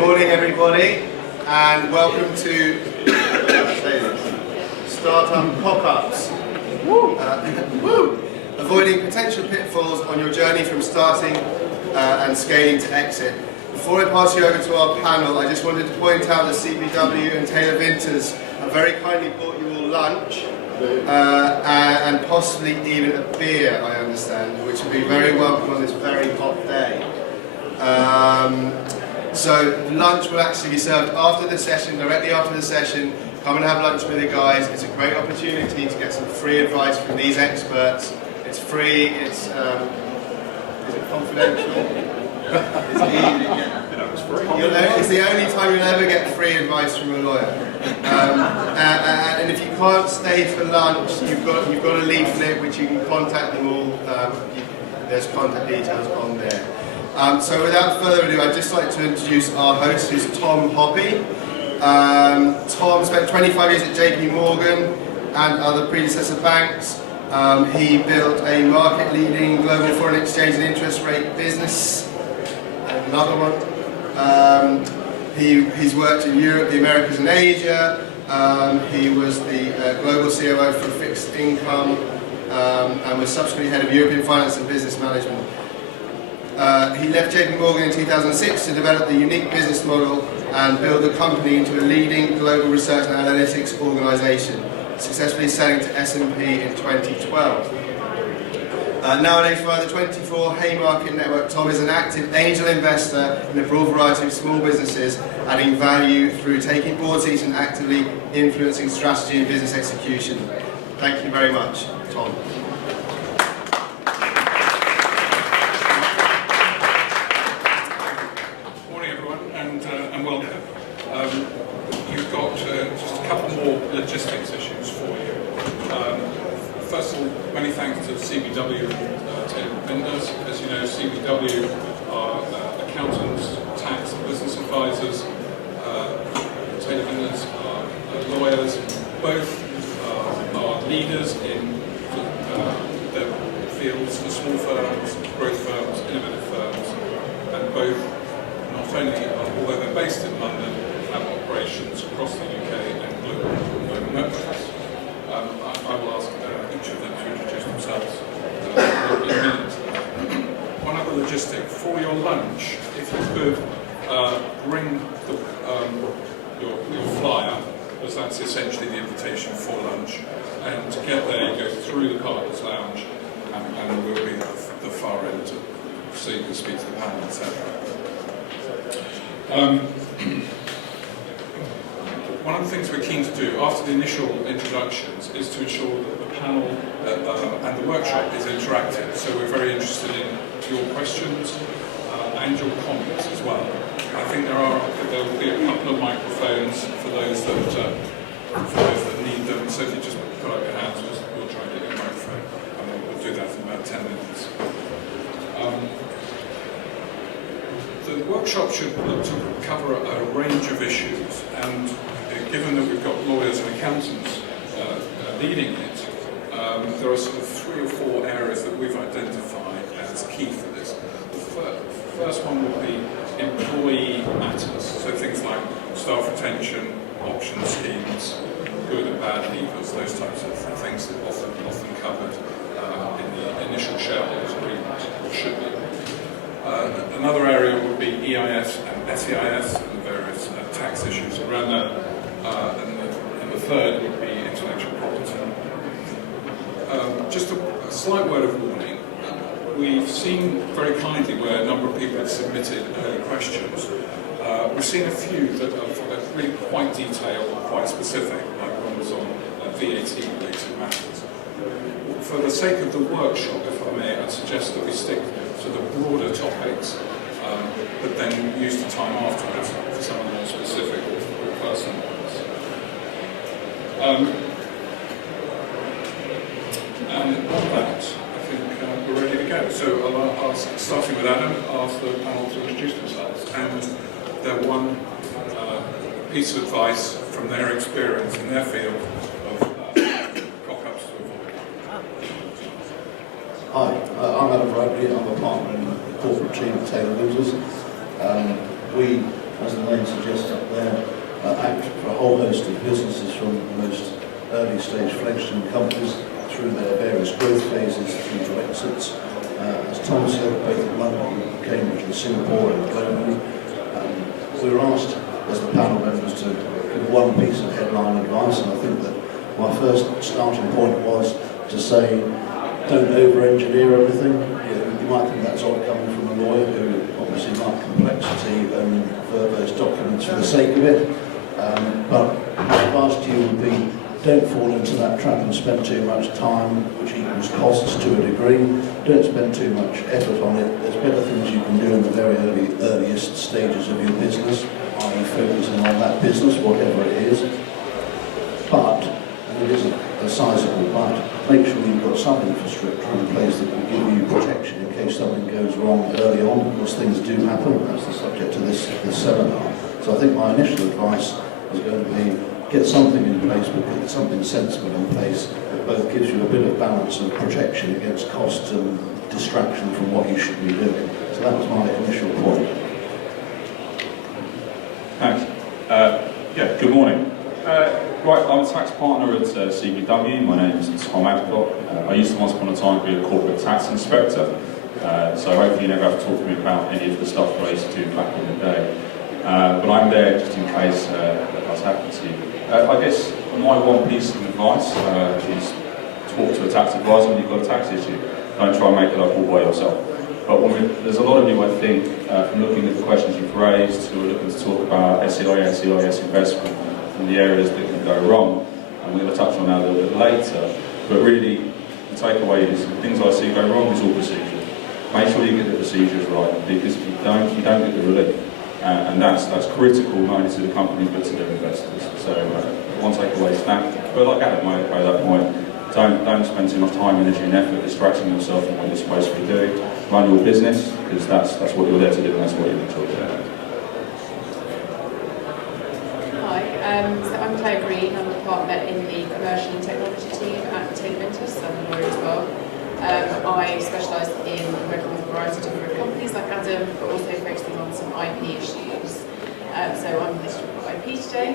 morning, everybody, and welcome to Startup Pop-Ups. Avoiding potential pitfalls on your journey from starting and scaling to exit. Before I pass you over to our panel, I just wanted to point out that CBW and Taylor Vinters have very kindly bought you all lunch and possibly even a beer, I understand, which will be very welcome on this very hot day. So lunch will actually be served after the session, directly after the session. Come and have lunch with the guys. It's a great opportunity to get some free advice from these experts. It's free, it's, is it confidential? It's the only time you'll ever get free advice from a lawyer. And if you can't stay for lunch, you've got a leaflet which you can contact them all. There's contact details on there. So without further ado, I'd just like to introduce our host, who's Tom Hoppy. Tom spent 25 years at JP Morgan and other predecessor banks. He built a market-leading global foreign exchange and interest rate business. Another one. He's worked in Europe, the Americas and Asia. He was the global COO for fixed income and was subsequently head of European finance and business management. He left JP Morgan in 2006 to develop the unique business model and build the company into a leading global research and analytics organisation, successfully selling to S&P in 2012. Nowadays, via the 24 Haymarket network, Tom is an active angel investor in a broad variety of small businesses, adding value through taking board seats and actively influencing strategy and business execution. Thank you very much, Tom. Morning, everyone, and welcome. You've got just a couple more logistics issues for you. First of all, many thanks to CBW and Taylor Vinters. As you know, CBW are accountants, tax and business advisors. Taylor Vinters are lawyers. Both are leaders in their fields for small firms, growth firms, innovative firms, and both not only, although they're based in London, have operations across the UK and global networks. I will ask each of them to introduce themselves in a minute. One other logistic, for your lunch, if you could bring your flyer, as that's essentially the invitation for lunch, and to get there you go through the Partners Lounge and we'll be at the far end so you can speak to the panel, etc. One of the things we're keen to do after the initial introductions is to ensure that the panel and the workshop is interactive. So we're very interested in your questions and your comments as well. I think there will be a couple of microphones for those that need them. So if you just put up your hands, we'll try and get you a microphone, and we'll do that in about 10 minutes. The workshop should look to cover a range of issues, and given that we've got lawyers and accountants leading it, there are sort of 3 or 4 areas that we've identified as key for this. The first one would be employee matters, so things like staff retention, option schemes, good and bad leavers, those types of things that often covered in the initial shareholders agreement, or should be. Another area would be EIS and SEIS and the various tax issues around that. And the third would be intellectual property. Just a slight word of warning. We've seen very kindly where a number of people have submitted early questions. We've seen a few that are really quite detailed, quite specific, like one was on VAT-related matters. For the sake of the workshop, if I may, I'd suggest that we stick to the broader topics, but then use the time afterwards for some of the more specific or personal ones. And on that, I think we're ready to go. So I'll ask, starting with Adam, ask the panel to introduce themselves and their one piece of advice from their experience in their field of cock-ups to avoid. Hi, I'm Adam Bradley. I'm a partner in the corporate team at Taylor Vinters. We as the name suggests up there, act for a whole host of businesses from the most early stage fledgling companies through their various growth phases through to exits. As Tom said, both in London, Cambridge and Singapore and globally. We were asked as the panel members to give one piece of headline advice, and I think that my first starting point was to say, don't over-engineer everything. You might think that's odd coming from a lawyer who obviously like complexity and verbose documents for the sake of it. But my advice to you would be, don't fall into that trap and spend too much time, which equals costs to a degree. Don't spend too much effort on it. There's better things you can do in the very earliest stages of your business, i.e. focusing on that business, whatever it is. But, and it isn't a sizable but, make sure you've got some infrastructure in place that will give you protection in case something goes wrong early on, because things do happen. That's the subject of this seminar. So I think my initial advice is going to be, get something in place, but get something sensible in place that both gives you a bit of balance and protection against costs and distraction from what you should be doing. So that was my initial point. Thanks. Yeah, good morning. Right, I'm a tax partner at CBW. My name is Tom Adcock. I used to once upon a time be a corporate tax inspector, so hopefully you never have to talk to me about any of the stuff I used to do back in the day. But I'm there just in case that does happen to you. I guess my one piece of advice is talk to a tax advisor when you've got a tax issue. Don't try and make it up all by yourself. But there's a lot of you, I think, from looking at the questions you've raised, who are looking to talk about SEIS investment and the areas that can go wrong. And we're going to touch on that a little bit later. But really, the takeaway is things I see go wrong is all procedure. Make sure you get the procedures right, because if you don't get the relief. And that's critical not only to the company but to their investors. So one takeaway is that. But like Adam made by that point, don't spend too much time, energy and effort distracting yourself from what you're supposed to be doing. Run your business, because that's what you're there to do and that's what you're enjoy doing. Hi, so I'm Claire Green. I'm a partner in the commercial and technology team at Vinters, so I'm a lawyer as well. I specialise in working with a variety of different companies like Adam, but also focusing on some IP issues. So I'm here to talk about IP today.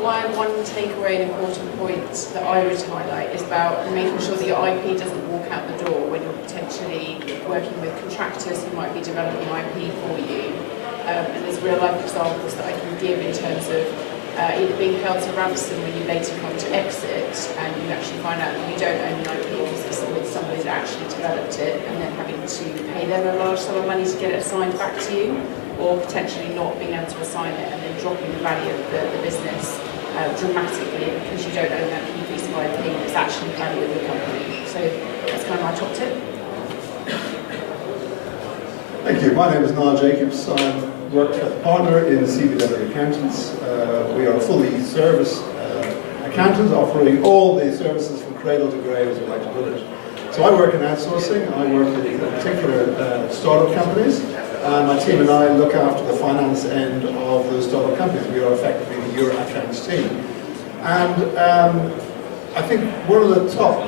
One takeaway and important point that I would highlight is about making sure that your IP doesn't walk out the door when you're potentially working with contractors who might be developing IP for you. And there's real life examples that I can give in terms of either being held to ransom when you later come to exit and you actually find out that you don't own the IP because somebody's actually developed it, and then having to pay them a large sum of money to get it assigned back to you, or potentially not being able to assign it and then dropping the value of the business dramatically because you don't own that key piece of IP that's actually the value of the company. So that's kind of my top tip. Thank you. My name is Niall Jacobs. I work as a partner in CBW Accountants. We are a fully service accountant offering all the services from cradle to grave, as we like to put it. So I work in outsourcing. I work in particular startup companies. My team and I look after the finance end of those startup companies. We are effectively the Euro Accounts team. And I think one of the top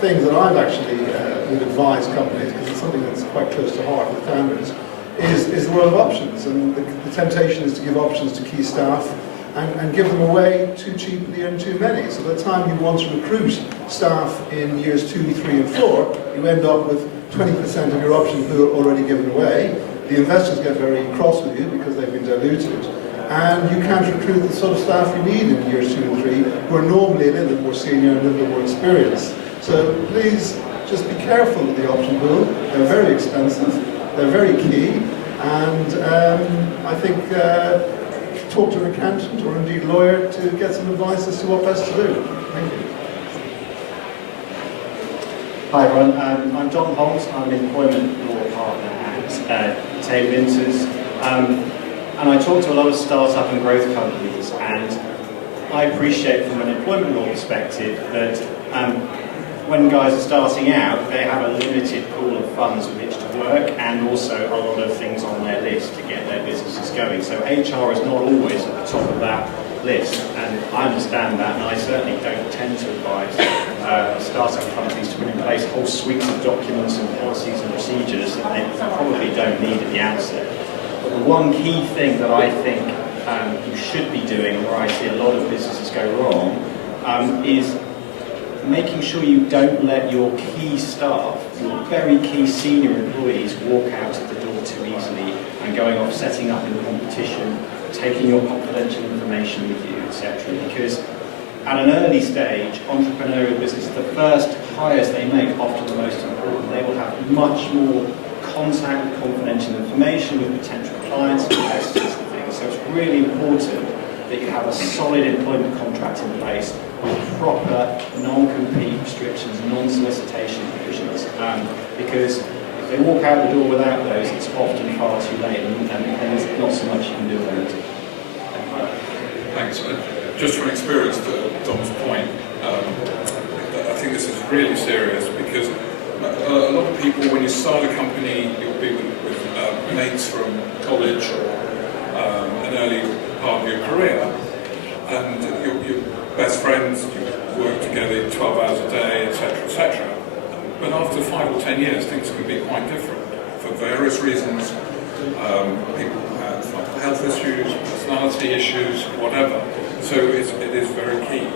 things that I've actually would advise companies, because it's something that's quite close to heart with founders, is the world of options. And the temptation is to give options to key staff and give them away too cheaply and too many. So by the time you want to recruit staff in years 2, 3 and 4, you end up with 20% of your option pool already given away. The investors get very cross with you because they've been diluted. And you can't recruit the sort of staff you need in years 2 and 3 who are normally a little bit more senior and a little bit more experienced. So please just be careful with the option pool. They're very expensive, they're very key, and I think talk to an accountant or indeed lawyer to get some advice as to what best to do. Thank you. Hi everyone, I'm John Holt. I'm an employment law partner at Vinters. And I talk to a lot of startup and growth companies, and I appreciate from an employment law perspective that when guys are starting out, they have a limited pool of funds with which to work and also a lot of things on their list to get their businesses going. So HR is not always at the top of that list, and I understand that, and I certainly don't tend to advise startup companies to put in place whole suites of documents and policies and procedures that they probably don't need at the outset. But the one key thing that I think you should be doing, where I see a lot of businesses go wrong, is making sure you don't let your key staff, your very key senior employees, walk out of the door too easily and going off setting up in competition, taking your confidential information with you, etc. Because at an early stage, entrepreneurial business, the first hires they make, often the most important, they will have much more contact with confidential information with potential clients, investors and things. So it's really important that you have a solid employment contract in place with proper non-compete restrictions, non-solicitation provisions. Because if they walk out the door without those, it's often far too late and there's not so much you can do about it. Thanks. Just from experience, to Dom's point, I think this is really serious because a lot of people, when you start a company, you'll be with mates from college or an early part of your career, and your best friends, you work together 12 hours a day, etc., etc. But after 5 or 10 years, things can be quite different for various reasons. People have mental health issues, personality issues, whatever. So it is very key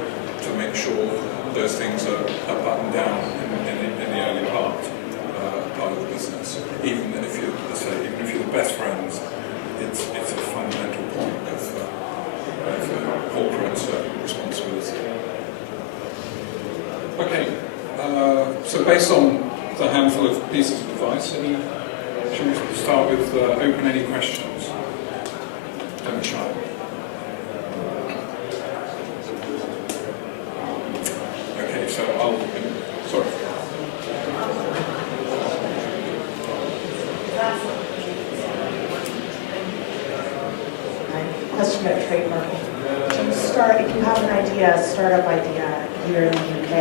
to make sure those things are buttoned down in the early part of the business. Even if you're, even if you're the best friends, it's a fundamental point of corporate responsibility. Okay, so based on the handful of pieces of advice, should we start with open any questions? Don't be shy. Okay, so sorry. Question about trademarking. If you have an idea, a startup idea here in the UK,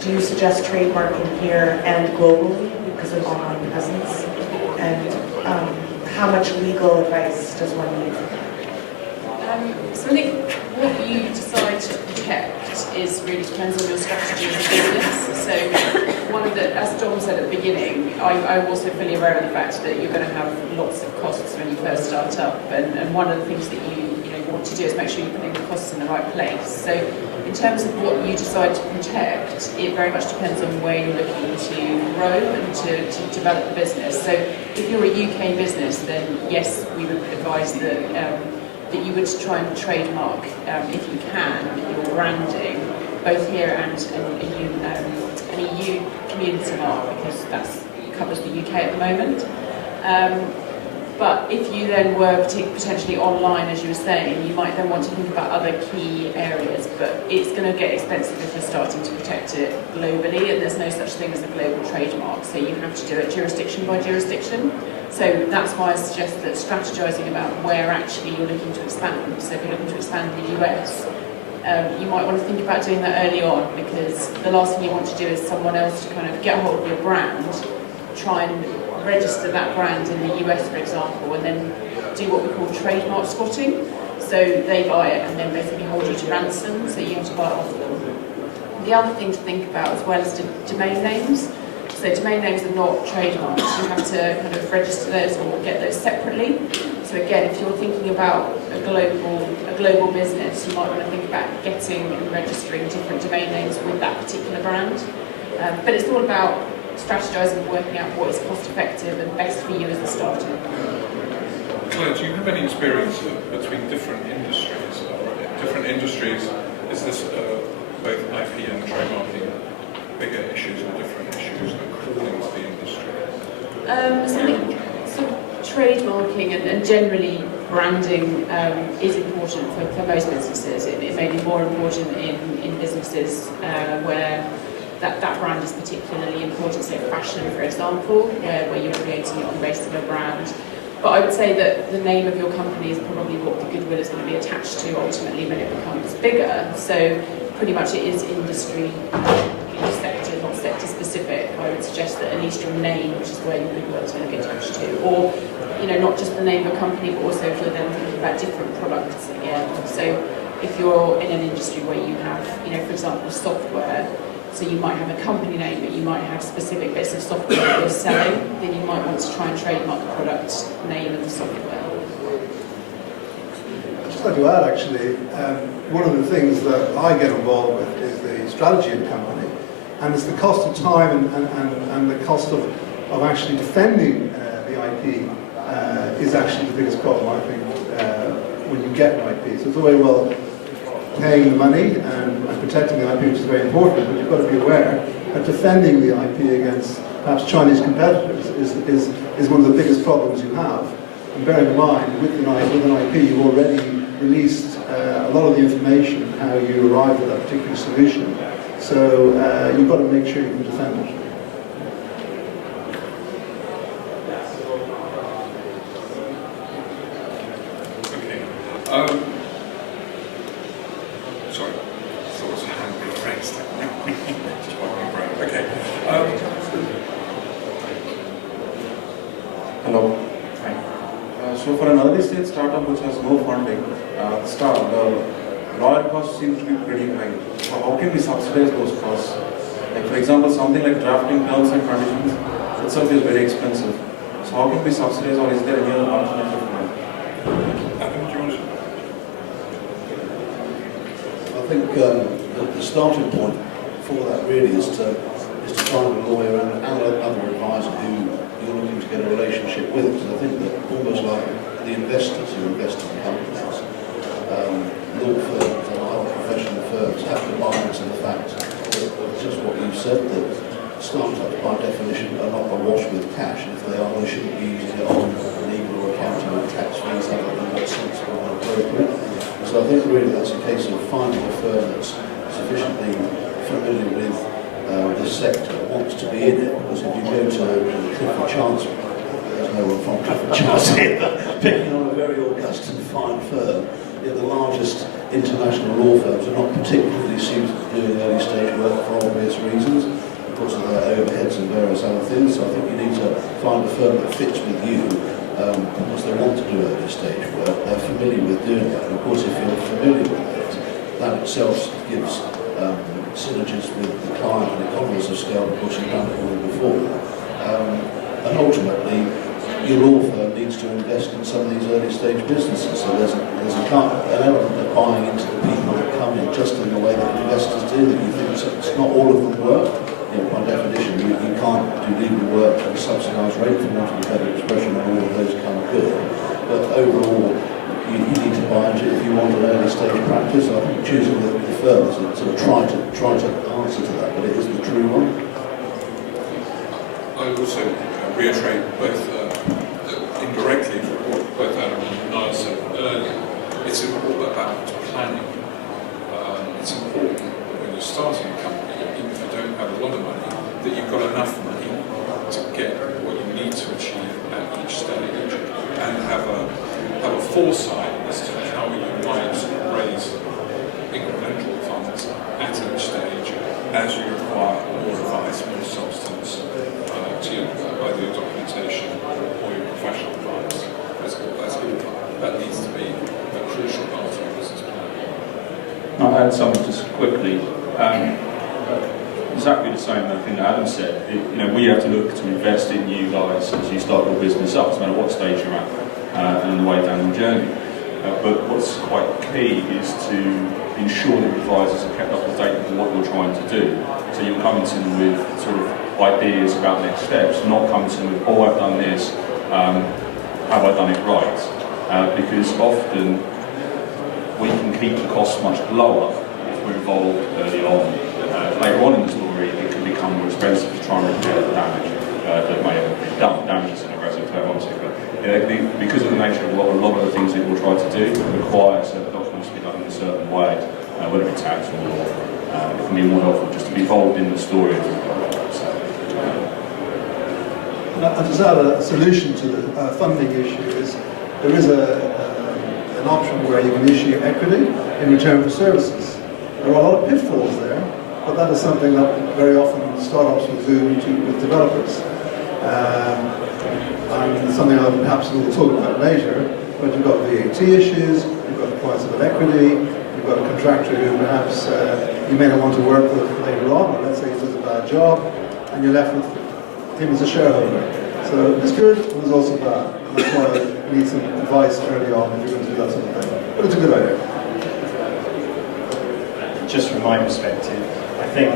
do you suggest trademarking here and globally because of online presence? And how much legal advice does one need? So I think what you decide to protect is really depends on your strategy as a business. So one of the, as Dom said at the beginning, I'm also fully aware of the fact that you're going to have lots of costs when you first start up, and one of the things that you want to do is make sure you're putting the costs in the right place. So in terms of what you decide to protect, it very much depends on where you're looking to grow and to develop the business. So if you're a UK business, then yes, we would advise that you would try and trademark, if you can, your branding, both here and an EU community mark, because that covers the UK at the moment. But if you then were potentially online, as you were saying, you might then want to think about other key areas, but it's going to get expensive if you're starting to protect it globally, and there's no such thing as a global trademark, so you have to do it jurisdiction by jurisdiction. So that's why I suggest that strategizing about where actually you're looking to expand. So if you're looking to expand in the US, you might want to think about doing that early on, because the last thing you want to do is someone else to kind of get hold of your brand, try and register that brand in the US, for example, and then do what we call trademark squatting. So they buy it and then basically hold you to ransom, so you have to buy it off them. The other thing to think about as well is domain names. So domain names are not trademarks. You have to kind of register those or get those separately. So again, if you're thinking about a global business, you might want to think about getting and registering different domain names with that particular brand. But it's all about strategizing and working out what is cost effective and best for you as a starter. Claire, do you have any experience between different industries? Is this both IP and trademarking bigger issues or different issues according to the industry? So I think sort of trademarking and generally branding is important for most businesses. It may be more important in businesses where that brand is particularly important, say fashion, for example, where you're creating it on the basis of a brand. But I would say that the name of your company is probably what the goodwill is going to be attached to ultimately when it becomes bigger. So pretty much it is industry sector, not sector specific. I would suggest that at least your name, which is where your goodwill is going to be attached to, or not just the name of a company, but also if you're then thinking about different products again. So if you're in an industry where you have, for example, software. So you might have a company name, but you might have specific bits of software that you're selling, then you might want to try and trademark the product name of the software. just like to add, actually, one of the things that I get involved with is the strategy of the company, and it's the cost of time and the cost of actually defending the IP is actually the biggest problem, I think, when you get an IP. So it's all very well paying the money and protecting the IP, which is very important, but you've got to be aware that defending the IP against perhaps Chinese competitors is one of the biggest problems you have. And bearing in mind, with an IP, you've already released a lot of the information how you arrived at that particular solution. So you've got to make sure you can defend it. Okay. Sorry, I thought it was a hand being raised. Just wiping my brain. Okay. Hello. Hi. So for an early stage startup which has no funding, the lawyer costs seem to be pretty high. So how can we subsidize those costs? Like for example, something like drafting terms and conditions itself is very expensive. So how can we subsidize, or is there any other alternative plan? Adam, do you want to? I think the starting point for that really is to find a lawyer and other advisor who you're looking to get a relationship with. Because I think that almost like the investors who invest in companies, law firms and other professional firms have to buy into the fact that just what you said, that startups by definition are not awash with cash. And if they are, they shouldn't be using it on legal or accounting or tax fees other than what's sensible and appropriate. So I think really that's a case of finding a firm that's sufficiently familiar with this sector, wants to be in it, because if you go to Clifford Chance, there's no one from Clifford Chance here, picking on a very august and fine firm, the largest international law firms are not particularly suited to doing early stage work for obvious reasons, because of their overheads and various other things. So I think you need to find a firm that fits with you, because they want to do early stage work, they're familiar with doing it. And of course, if you're familiar with it, that itself gives synergies with the client and economies of scale, because you've done it all before. And ultimately, your law firm needs to invest in some of these early stage businesses. So there's an element of buying into the people that come in, just in the way that investors do, that you think it's not all of them work. By definition, you can't do legal work at a subsidised rate, for want of a better expression, and all of those come good. But overall, you need to buy into it if you want an early stage practice. I think choosing the firm is to try to answer to that, but it is the true one. I would also reiterate both indirectly what both Adam and I said earlier. It's important about planning. It's important when you're starting a company, even if you don't have a lot of money, that you've got enough money to get what you need to achieve at each stage, and have a foresight as to how you might raise incremental funds at each stage as you require more advice, more substance, either your documentation or your professional advice. That needs to be a crucial part of your business plan. I'll add something just quickly. Exactly the same thing that Adam said. We have to look to invest in you guys as you start your business up, no matter what stage you're at, and on the way down the journey. But what's quite key is to ensure that advisors are kept up to date with what you're trying to do. So you're coming to them with sort of ideas about next steps, not coming to them with, oh, I've done this, have I done it right? Because often we can keep the costs much lower if we're involved early on. Later on in the story, it can become more expensive to try and repair the damage that may have been done. Damage is an aggressive term, obviously, but because of the nature of what a lot of the things that we'll try to do require certain documents to be done in a certain way, whether it's tax or law. It can be more helpful just to be involved in the story as we go. I'll just add a solution to the funding issue is there is an option where you can issue equity in return for services. There are a lot of pitfalls there, but that is something that very often startups will do with developers. And something that perhaps we'll talk about later, but you've got VAT issues, you've got the price of an equity, you've got a contractor who perhaps you may not want to work with later on, or let's say he does a bad job, and you're left with him as a shareholder. So there's good, but there's also bad. And that's why you need some advice early on if you're going to do that sort of thing. but it's a good idea. Just from my perspective, I think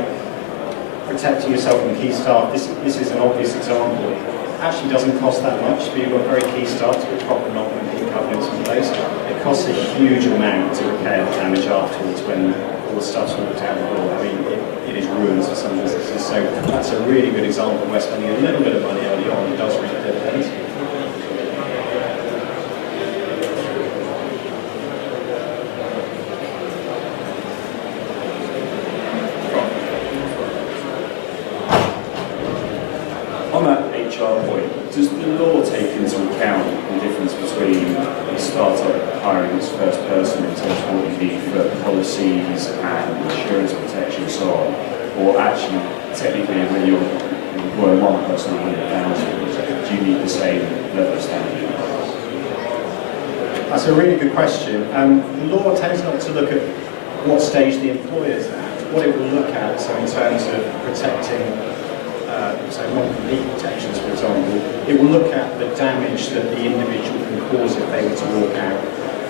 protecting yourself from key staff, this is an obvious example. It actually doesn't cost that much, but you've got very key staff to put proper non-compete covenants in place. It costs a huge amount to repair the damage afterwards when all the stuff's walked out the door. I mean, it is ruins for some businesses. So that's a really good example where spending a little bit of money early on does reap dividends. On that HR point, does the law take into account the difference between a startup hiring its first person in terms of what you need for policies and insurance protection and so on? Or actually, technically, when you're employing one person on 100,000, do you need the same level of standard? That's a really good question. The law tends not to look at what stage the employer's at. What it will look at, so in terms of protecting so non-compete protections, for example, it will look at the damage that the individual can cause if they were to walk out.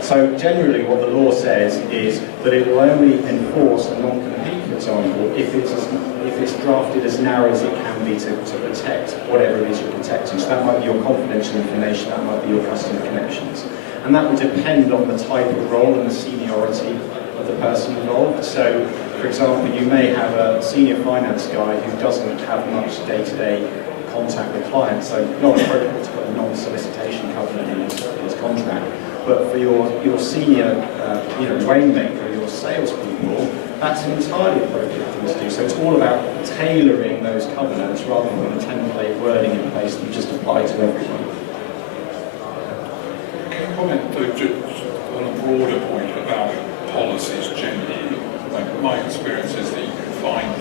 So generally what the law says is that it will only enforce a non-compete, for example, if it's drafted as narrow as it can be to protect whatever it is you're protecting. So that might be your confidential information, that might be your customer connections. And that will depend on the type of role and the seniority of the person involved. So, for example, you may have a senior finance guy who doesn't have much day-to-day contact with clients, so not appropriate to put a non-solicitation covenant in his contract. But for your senior rainmaker, your salespeople, that's an entirely appropriate thing to do. So it's all about tailoring those covenants rather than a template wording in place that you just apply to everyone. Can you comment just on a broader point about policies generally? Like my experience is that you can find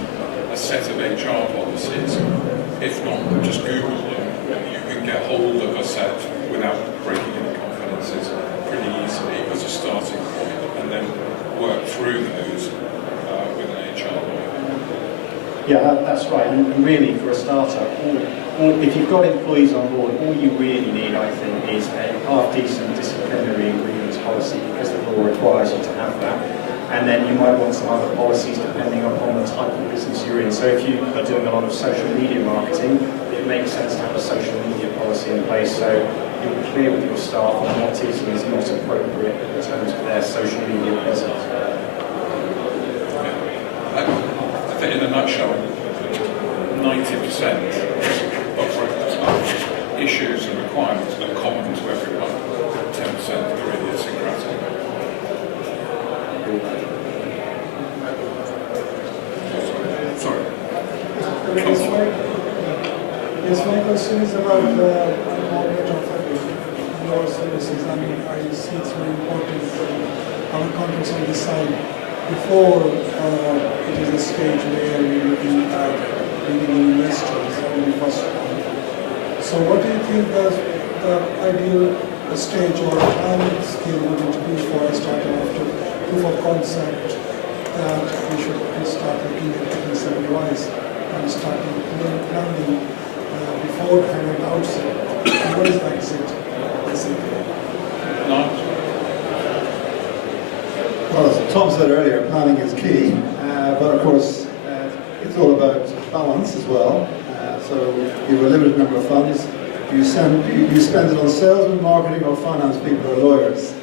a set of HR policies, if not just Google them, you can get hold of a set without breaking any confidences pretty easily as a starting point, and then work through those with an HR lawyer. Yeah, that's right. And really, for a startup, if you've got employees on board, all you really need, I think, is a half-decent disciplinary agreements policy, because the law requires you to have that. And then you might want some other policies depending upon the type of business you're in. So if you are doing a lot of social media marketing, it makes sense to have a social media policy in place, so you'll be clear with your staff on what is and is not appropriate in terms of their social media presence. I think in a nutshell, 90% of issues and requirements are common to everyone, 10% are really idiosyncratic. Sorry. Yes, my question is about the mortgage offer your services. I mean, I see it's very important our contracts on this side before it is a stage where we're looking at bringing investors in the first round. So what do you think the ideal stage or planning scale would it be for us starting after proof of concept that we should start looking at getting some advice and starting planning beforehand and outside? And what is the exit? Well, as Tom said earlier, planning is key, but of course it's all about balance as well. So you have a limited number of funds. You spend it on salesmen, marketing, or finance people, or lawyers,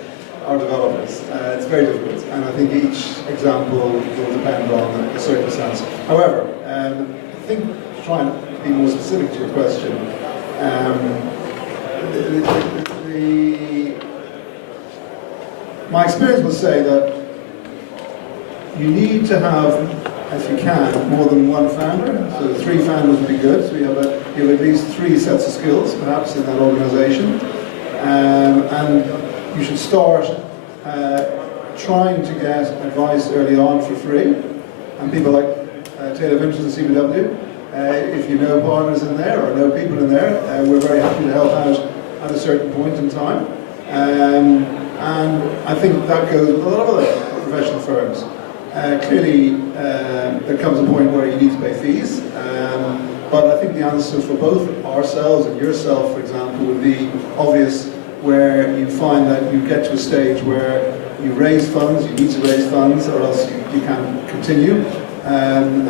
or developers. It's very difficult, and I think each example will depend on the circumstance. However, I think to try and be more specific to your question, my experience will say that you need to have, if you can, more than one founder. So 3 founders would be good. So you have at least 3 sets of skills, perhaps, in that organisation. And you should start trying to get advice early on for free. And people like Vinters and CBW, if you know partners in there or know people in there, we're very happy to help out at a certain point in time. And I think that goes with a lot of other professional firms. Clearly, there comes a point where you need to pay fees, but I think the answer for both ourselves and yourself, for example, would be obvious, where you find that you get to a stage where you raise funds, you need to raise funds, or else you can't continue. And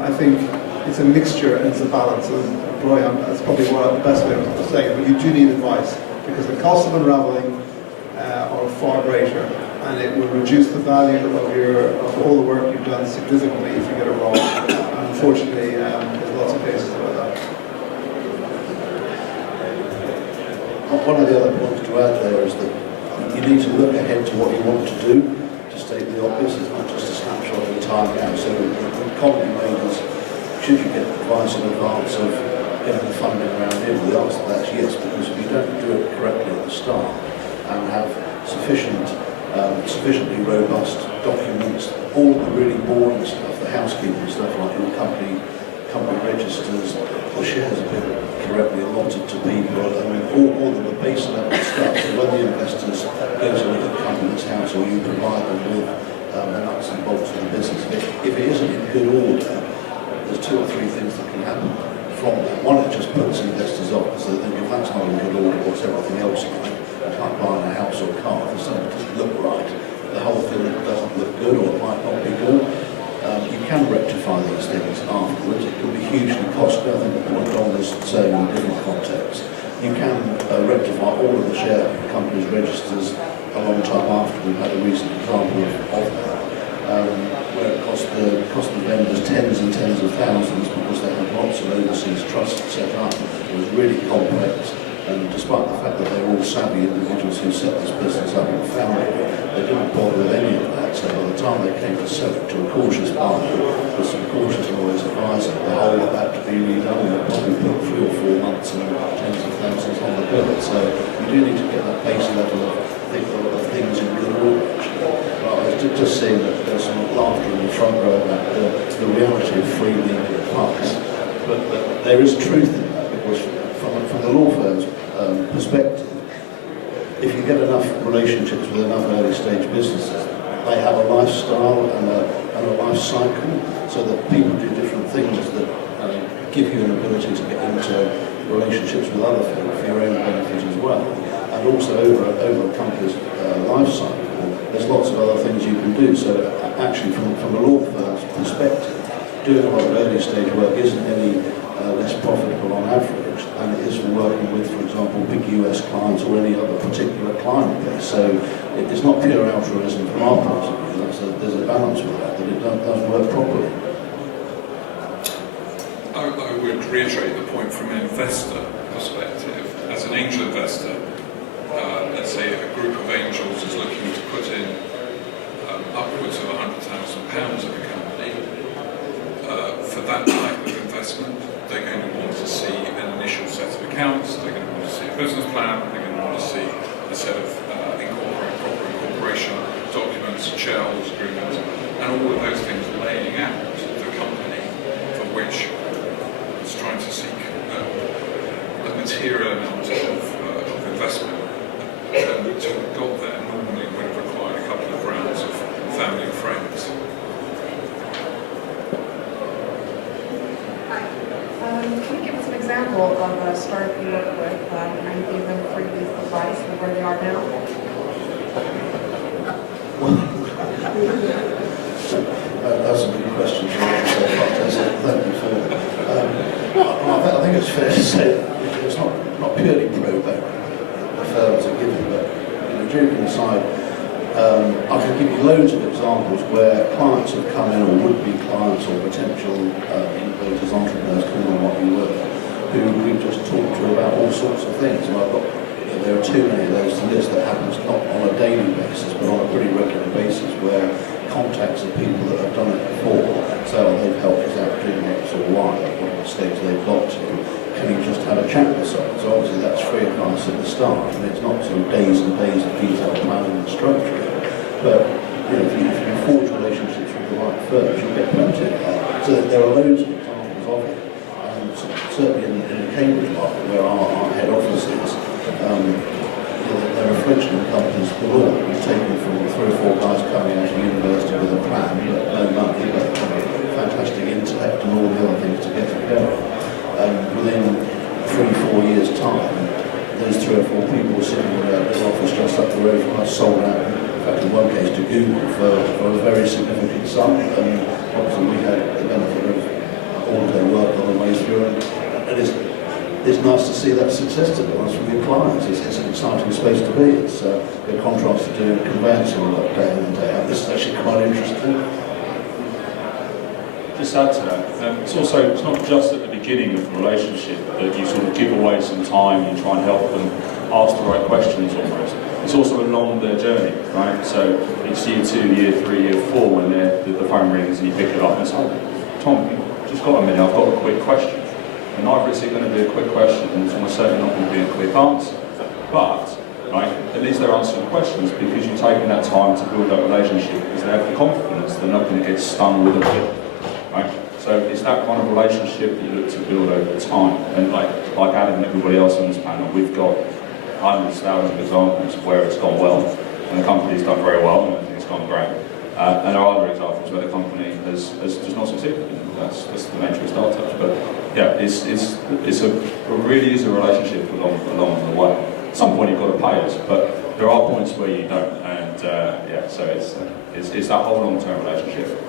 I think it's a mixture and it's a balance. And Brian, that's probably the best way of saying it, but you do need advice, because the cost of unraveling are far greater, and it will reduce the value of all the work you've done significantly if you get it wrong. And unfortunately, there's lots of cases about that. One of the other points to add there is that you need to look ahead to what you want to do. To state the obvious, it's not just a snapshot of the time now. So the comment you made is, should you get advice in advance of getting the funding around here? The answer to that is yes, because if you don't do it correctly at the start and have sufficiently robust documents, all the really boring stuff, the housekeeping stuff like your company registers, the shares have been correctly allotted to people, I mean, all of the base level stuff. So when the investors go to look at the company's house, or you provide them with the nuts and bolts of the business, if it isn't in good order, there's 2 or 3 things that can happen from that. One, it just puts investors off, so they think if that's not in good order, what's everything else like? I can't buy a house or a car if something doesn't look right. The whole thing doesn't look good, or it might not be good. You can rectify these things afterwards. It can be hugely costly. I think what Don was saying in a different context. You can rectify all of the share companies' registers a long time after. We've had a recent example of that, where it cost the vendors tens and tens of thousands because they had lots of overseas trusts set up. It was really complex. And despite the fact that they're all savvy individuals who set this business up and founded it, they didn't bother with any of that. So by the time they came to sell it to a cautious partner, with some cautious lawyers advising the whole of that to be redone, and probably put 3 or 4 months and tens of thousands on the bill. So you do need to get that base level of things in good order. Well, I was just seeing that there's some laughter in the front row about the reality of free legal advice. But there is truth in that, because from the law firm's perspective, if you get enough relationships with enough early stage businesses, they have a lifestyle and a life cycle, so that people do different things that give you an ability to get into relationships with other people for your own benefit as well. And also over a company's life cycle, there's lots of other things you can do. So actually, from a law firm's perspective, doing a lot of early stage work isn't any less profitable on average than it is for working with, for example, big US clients or any other particular client base. So it's not pure altruism from our point of view. There's a balance with that it does work properly. I would reiterate the point from an investor perspective. As an angel investor, let's say a group of angels is looking to put in upwards of £100,000 of a company. For that type of investment, they're going to want to see an initial set of accounts, they're going to want to see a business plan, they're going to want to see a set of proper incorporation documents, shareholders agreements, and all of those things laying out the company for which it's trying to seek a material amount of investment. And to have got there normally would have required a couple of rounds of family and friends. Can you give us an example of a startup you work with and give them free advice on where they are now? That's a good question for me, so thank you for that. I think it's fair to say that it's not purely pro bono the firms are giving, but joking aside, I can give you loads of examples where clients have come in, or would-be clients, or potential innovators, entrepreneurs, call them what you will, who we've just talked to about all sorts of things. And I've got, there are too many of those to list. That happens not on a daily basis, but on a pretty regular basis, where contacts of people that have done it before, so they've helped us out doing X or Y, at what stage they've got to. Can you just have a chat with someone? So obviously that's free advice at the start, and it's not sort of days and days of detailed planning and structuring. But if you forge relationships with the right firms, you'll get plenty of that. So there are loads of examples of it. And certainly in the Cambridge market, where our head office is, there are fledgling companies galore. We've taken from 3 or 4 guys coming out of university with a plan, but no money, but fantastic intellect and all the other things to get it going. Within 3-4 years' time, those 3 or 4 people sitting in their office just up the road from us sold out. In fact, in one case to Google for a very significant sum, and obviously we had the benefit of all of their work on the way through, and it's nice to see that success, to be honest, from your clients. It's an exciting space to be. It's a contrast to doing conveyancing work day in and day out. This is actually quite interesting. Just add to that, it's not just at the beginning of the relationship that you sort of give away some time and try and help them ask the right questions almost. It's also along their journey, right? So it's year 2, year 3, year 4 when the phone rings and you pick it up and say, oh, Tom, just got a minute, I've got a quick question. And either it's going to be a quick question and it's almost certainly not going to be a quick answer. But, right, at least they're answering questions because you've taken that time to build that relationship, because they have the confidence they're not going to get stung with a bit. Right? So it's that kind of relationship that you look to build over time. And like Adam and everybody else on this panel, we've got hundreds, thousands of examples of where it's gone well and the company's done very well and it's gone great. And there are other examples where the company has just not succeeded. That's the nature of startups. But yeah, it really is a relationship along the way. At some point you've got to pay us, but there are points where you don't. And so it's that whole long-term relationship.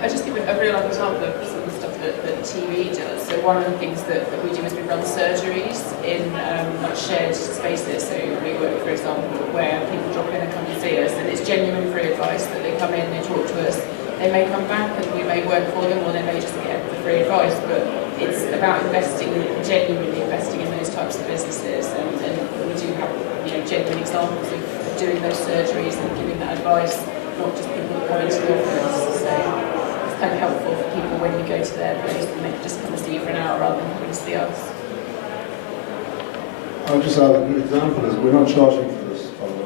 I just give a real life example of some of the stuff that TV does. So one of the things that we do is we run surgeries in like shared spaces. So we work, for example, where people drop in and come and see us, and it's genuine free advice that they come in, they talk to us. They may come back and we may work for them, or they may just get the free advice. But it's about genuinely investing in those types of businesses, and we do have genuine examples of doing those surgeries and giving that advice, not just people that come into the office. So it's kind of helpful for people when you go to their place and they can just come and see you for an hour rather than coming to see us. I'll just add an example is we're not charging for this, by the way.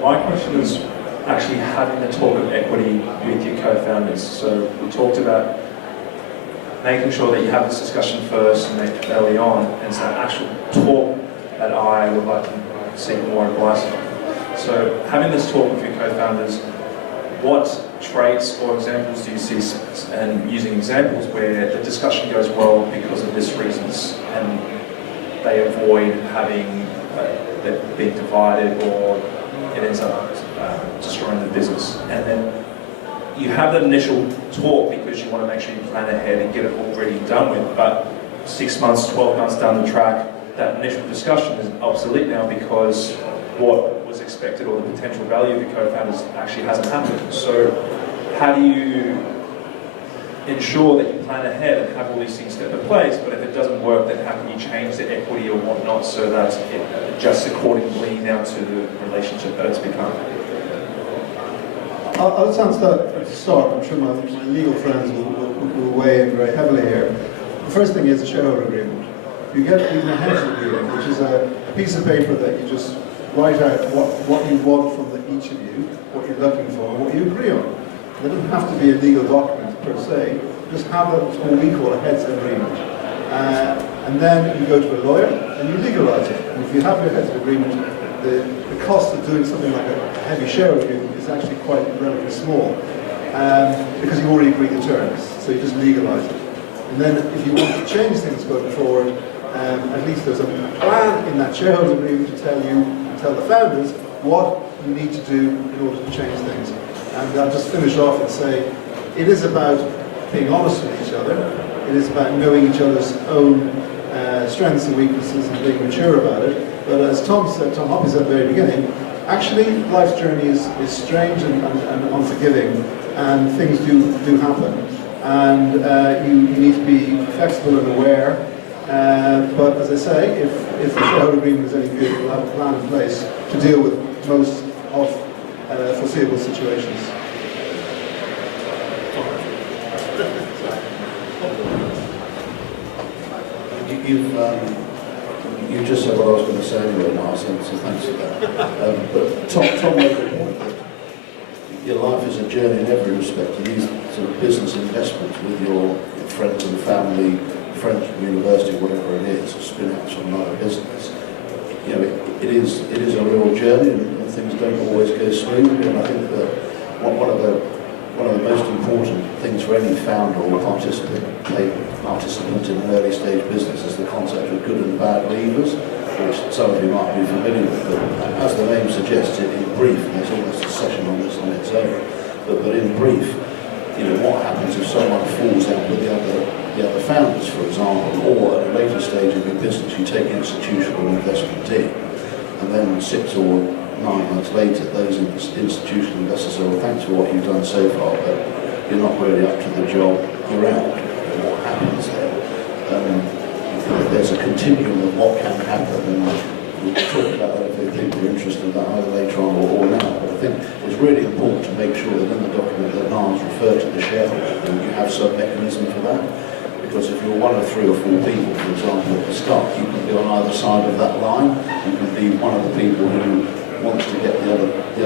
My question is actually having the talk of equity with your co-founders. So we talked about making sure that you have this discussion first and make it early on, and it's that actual talk that I would like to seek more advice on. So having this talk with your co-founders, what traits or examples do you see, and using examples where the discussion goes well because of this reasons, and they avoid having it being divided or it ends up destroying the business. And then you have that initial talk because you want to make sure you plan ahead and get it already done with, but 6 months, 12 months down the track, that initial discussion is obsolete now because what was expected or the potential value of your co-founders actually hasn't happened. So how do you ensure that you plan ahead and have all these things set into place, but if it doesn't work, then how can you change the equity or whatnot so that it adjusts accordingly now to the relationship that it's become? I'll just answer that at the start. I'm sure my legal friends will weigh in very heavily here. The first thing is a shareholder agreement. You get even a heads agreement, which is a piece of paper that you just write out what you want from each of you, what you're looking for, and what you agree on. It doesn't have to be a legal document per se. Just have what we call a heads agreement. And then you go to a lawyer and you legalise it. And if you have your heads agreement, the cost of doing something like a heavy share agreement is actually quite relatively small, because you've already agreed the terms. So you just legalise it. And then if you want to change things going forward, at least there's a plan in that shareholder agreement to tell the founders what you need to do in order to change things. And I'll just finish off and say, it is about being honest with each other. It is about knowing each other's own strengths and weaknesses and being mature about it. But as Tom Hoppe said at the very beginning, actually life's journey is strange and unforgiving, and things do happen. And you need to be flexible and aware. But as I say, if the shareholder agreement is any good, we'll have a plan in place to deal with most of foreseeable situations. You've just said what I was going to say anyway, Mark, so thanks for that. But Tom made the point that your life is a journey in every respect, and these sort of business investments with your friends and family, friends from university, whatever it is, spin-outs from another business. It is a real journey, and things don't always go smoothly. And I think that one of the most important things face for any founder or participant in an early stage business is the concept of good and bad levers, which some of you might be familiar with. But as the name suggests, in brief, and there's almost a session on this on its own, but in brief, what happens if someone falls out with the other founders, for example, or at a later stage of your business, you take institutional investment in, and then 6 or 9 months later, those institutional investors say, well, thanks for what you've done so far, but you're not really up to the job, you're out. And what happens there? There's a continuum of what can happen, and we'll talk about that if people are interested in that either later on or now. But I think it's really important to make sure that in the document that Niall's referred to the shareholder, that you have some mechanism for that. Because if you're one of 3 or 4 people, for example, at the start, you can be on either side of that line. You can be one of the people who wants to get the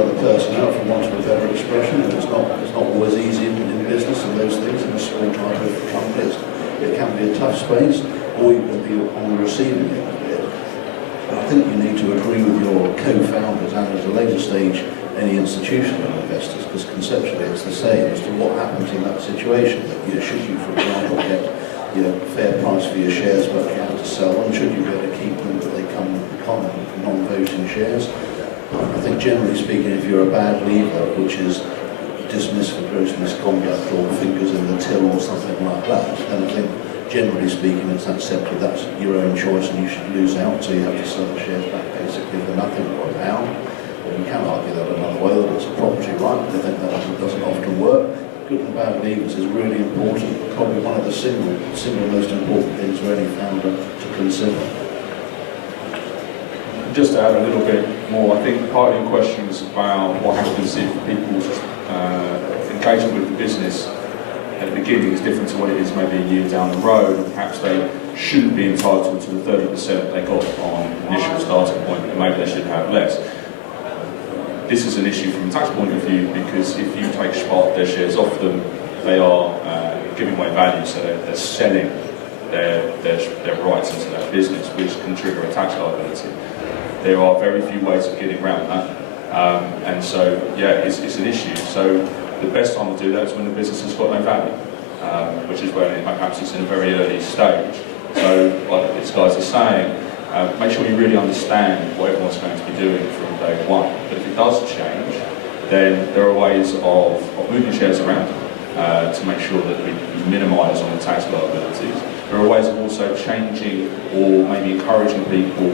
other person out, for want of a better expression, and it's not always easy in business and those things in a small type of company. It can be a tough space, or you can be on the receiving end of it. And I think you need to agree with your co-founders and at a later stage any institutional investors, because conceptually it's the same as to what happens in that situation. That should you, for example, get fair price for your shares, but you have to sell them? Should you be able to keep them, but they become non-voting shares? I think generally speaking, if you're a bad leaver, which is dismissed for gross misconduct or fingers in the till or something like that, then I think generally speaking it's accepted that's your own choice and you should lose out, so you have to sell the shares back basically for nothing or a pound. Or you can argue that another way, that it's a property right, but I think that doesn't often work. Good and bad levers is really important, probably one of the single most important things for any founder to consider. Just to add a little bit more, I think part of your question was about what happens if people's engagement with the business at the beginning is different to what it is maybe a year down the road, and perhaps they shouldn't be entitled to the 30% they got on initial starting point, and maybe they should have less. This is an issue from a tax point of view, because if you take their shares off them, they are giving away value, so they're selling their rights into that business, which can trigger a tax liability. There are very few ways of getting around that, and so it's an issue. So the best time to do that is when the business has got no value, which is when perhaps it's in a very early stage. So like these guys are saying, make sure you really understand what everyone's going to be doing from day one. But if it does change, then there are ways of moving shares around to make sure that we minimise on the tax liabilities. There are ways of also changing or maybe encouraging people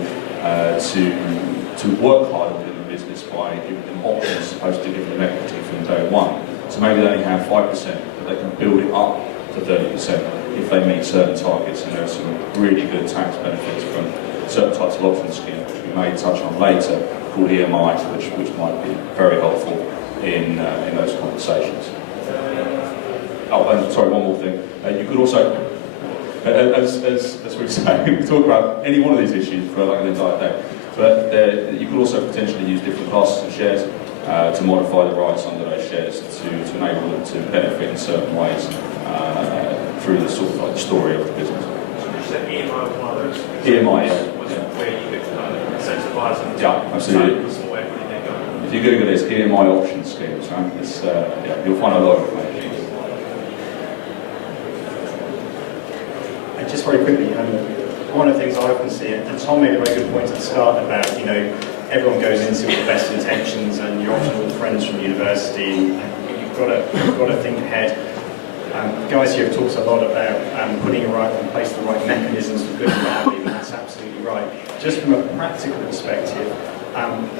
to work harder within the business by giving them options as opposed to giving them equity from day one. So maybe they only have 5%, but they can build it up to 30% if they meet certain targets, and there are some really good tax benefits from certain types of option schemes, which we may touch on later, called EMIs, which might be very helpful in those conversations. Oh, and sorry, one more thing. You could also, as we were saying, we talk about any one of these issues for like an entire day, but you could also potentially use different classes of shares to modify the rights under those shares to enable them to benefit in certain ways through the sort of like story of the business. So EMI was one of those? EMI, where you could incentivise them to absolutely. take small equity they got. If you Google this, EMI option schemes, right? You'll find a lot of information. And just very quickly, one of the things I often see, and Tom made a very good point at the start about, everyone goes into it with the best intentions, and you're often all friends from university, and you've got to think ahead. Guys here have talked a lot about putting in place the right mechanisms for good and bad, and that's absolutely right. Just from a practical perspective,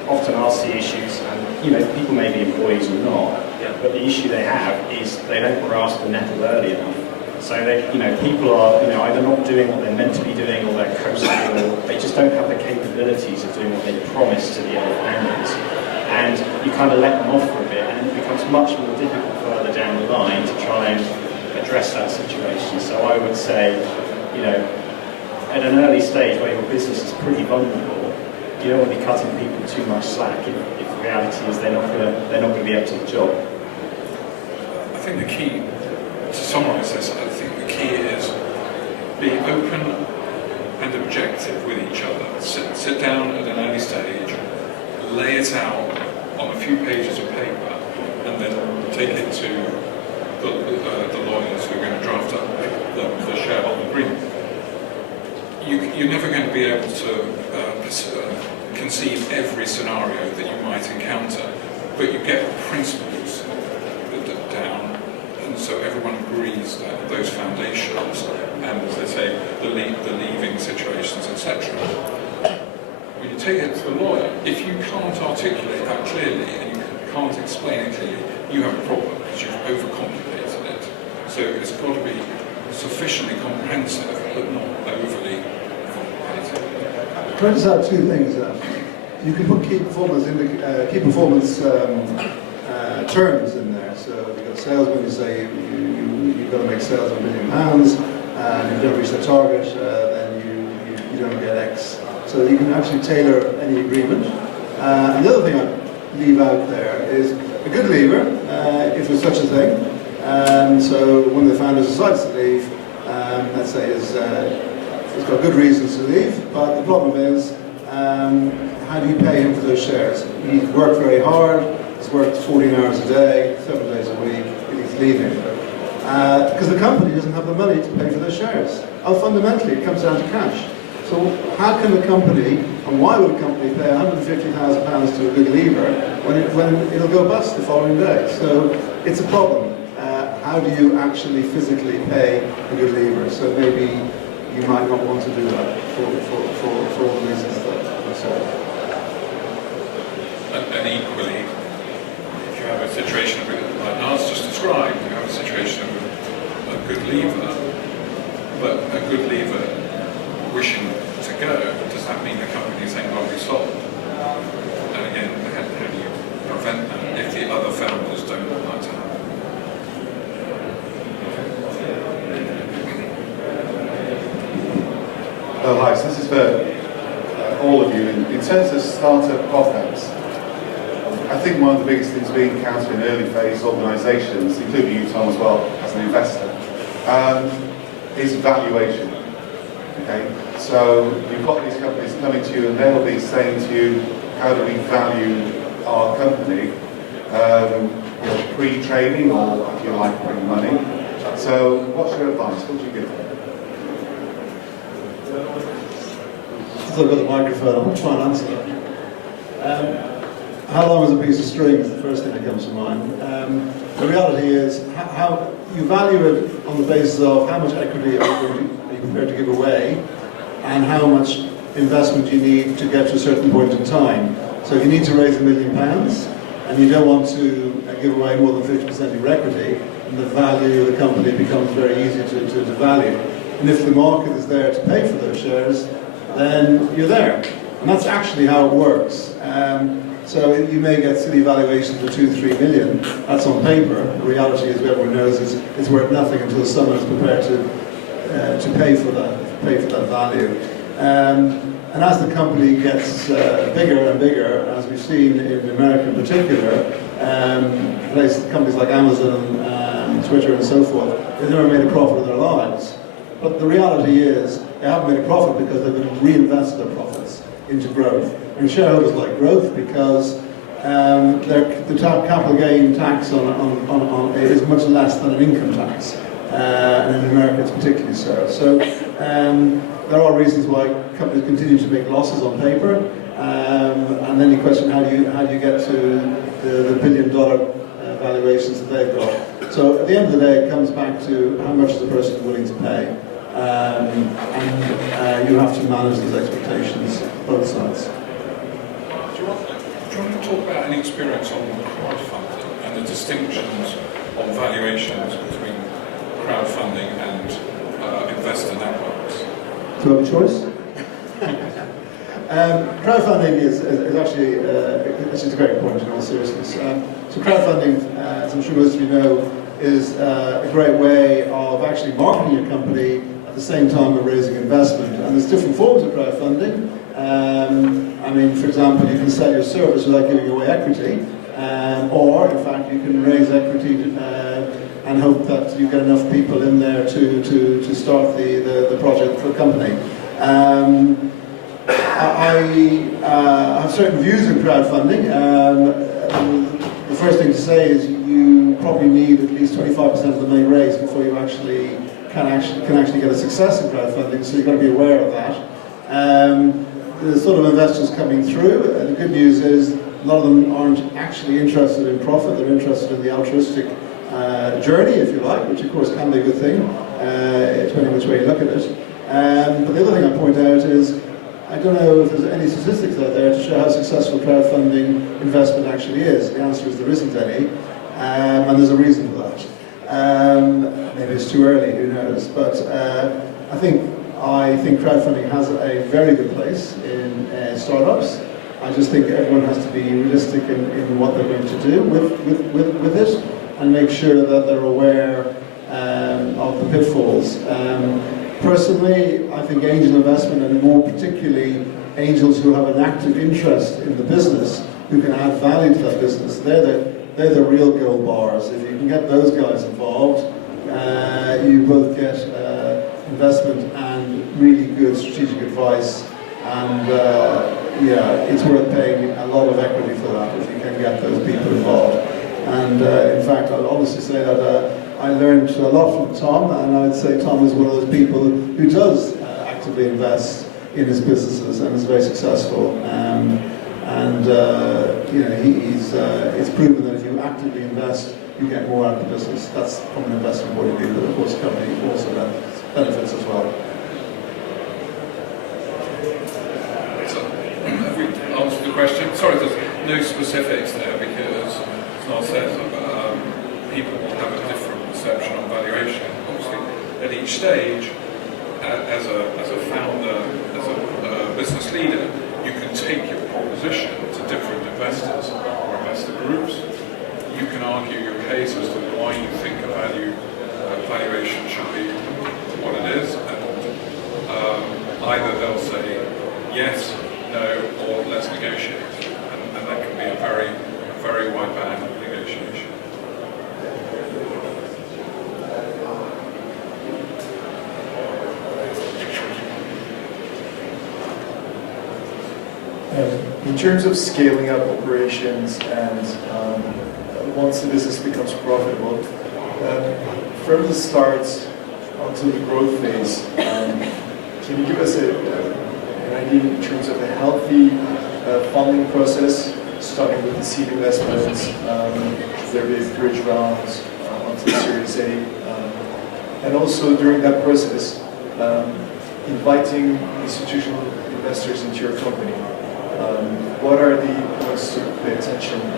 often I'll see issues, and people may be employees or not, but the issue they have is they don't grasp the nettle early enough. So people are either not doing what they're meant to be doing, or they're coasting, or they just don't have the capabilities of doing what they promised to the other founders. And you kind of let them off for a bit, and it becomes much more difficult further down the line to try and address that situation. So I would say, at an early stage where your business is pretty vulnerable, you don't want to be cutting people too much slack if the reality is they're not going to be up to the job. I think the key, to summarise this, I think the key is being open and objective with each other. Sit down at an early stage, lay it out on a few pages of paper, and then take it to the lawyers who are going to draft up the shareholder agreement. You're never going to be able to conceive every scenario that you might encounter, but you get principles down, and so everyone agrees that those foundations, and as they say, the leaving situations, etc. When you take it to the lawyer, if you can't articulate that clearly and you can't explain it clearly, you have a problem because you've overcomplicated it. So it's got to be sufficiently comprehensive, but not overly complicated. Can I just add two things? You can put key performance terms in there. So if you've got a salesman, you say you've got to make sales of £1 million, and if you don't reach that target, then you don't get X. So you can actually tailor any agreement. And the other thing I'd leave out there is a good leaver, if there's such a thing. So when the founder decides to leave, let's say he's got good reasons to leave, but the problem is, how do you pay him for those shares? He's worked very hard, he's worked 14 hours a day, 7 days a week, and he's leaving. Because the company doesn't have the money to pay for those shares. Fundamentally, it comes down to cash. So how can the company, and why would a company pay £150,000 to a good leaver when it'll go bust the following day? So it's a problem. How do you actually physically pay a good leaver? So maybe you might not want to do that for all the reasons that I said. And equally, if you have a situation like Nars just described, you have a situation of a good leaver, but a good leaver wishing to go, does that mean the company's then got to be sold? And again, how do you prevent that if the other founders don't want that to happen? Oh, hi, so this is for all of you. In terms of startup pop-ups, I think one of the biggest things we encounter in early phase organisations, including you, Tom, as well, as an investor, is valuation. Okay? So you've got these companies coming to you and they'll be saying to you, how do we value our company? Pre-trading, or if you like, pre-money. So what's your advice? What do you give them? Since I've got the microphone, I'll try and answer that. How long is a piece of string is the first thing that comes to mind. The reality is how you value it on the basis of how much equity are you prepared to give away and how much investment you need to get to a certain point in time. So if you need to raise £1 million and you don't want to give away more than 50% of your equity, then the value of the company becomes very easy to value. And if the market is there to pay for those shares, then you're there. And that's actually how it works. So you may get silly valuations of 2-3 million. That's on paper. The reality is, everyone knows, it's worth nothing until someone is prepared to pay for that value. And as the company gets bigger and bigger, as we've seen in America in particular, companies like Amazon, Twitter, and so forth, they've never made a profit in their lives. But the reality is, they haven't made a profit because they've reinvested their profits into growth. And shareholders like growth because the capital gain tax on is much less than an income tax. And in America it's particularly so. So there are reasons why companies continue to make losses on paper. And then you question how do you get to the $1 billion valuations that they've got. So at the end of the day, it comes back to how much is the person willing to pay. And you have to manage those expectations, both sides. Do you want to talk about any experience on crowdfunding and the distinctions on valuations between crowdfunding and investor networks? Do you have a choice? Crowdfunding is actually this is a great point in all seriousness. So crowdfunding, as I'm sure most of you know, is a great way of actually marketing your company at the same time of raising investment. And there's different forms of crowdfunding. I mean, for example, you can sell your service without giving away equity, or in fact, you can raise equity and hope that you get enough people in there to start the project for a company. I have certain views in crowdfunding. The first thing to say is you probably need at least 25% of the money raised before you can actually get a success in crowdfunding, so you've got to be aware of that. The sort of investors coming through, the good news is a lot of them aren't actually interested in profit, they're interested in the altruistic journey, if you like, which of course can be a good thing, depending which way you look at it. But the other thing I point out is, I don't know if there's any statistics out there to show how successful crowdfunding investment actually is. The answer is there isn't any, and there's a reason for that. Maybe it's too early, who knows, but I think crowdfunding has a very good place in startups. I just think everyone has to be realistic in what they're going to do with it, and make sure that they're aware of the pitfalls. Personally, I think angel investment, and more particularly angels who have an active interest in the business, who can add value to that business, they're the real gold bars. If you can get those guys involved, you both get investment and really good strategic advice, and yeah, it's worth paying a lot of equity for that if you can get those people involved. And in fact, I'll honestly say that I learned a lot from Tom, and I would say Tom is one of those people who does actively invest in his businesses and is very successful. You know, it's proven that if you actively invest, you get more out of the business. That's from an investment point of view, but of course the company also benefits as well. Have we answered the question? Sorry, there's no specifics there because it's not said, people will have a different perception on valuation. Obviously, at each stage, as a founder, as a business leader, you can take your proposition to different investors or investor groups. You can argue your case as to why you think a valuation should be what it is, and either they'll say yes, no, or let's negotiate, and that can be a very wide band of negotiation. In terms of scaling up operations and once the business becomes profitable, from the start until the growth phase, can you give us an idea in terms of a healthy funding process, starting with the seed investments, there be a bridge round until Series A, and also during that process, inviting institutional investors into your company. What are the points to pay attention in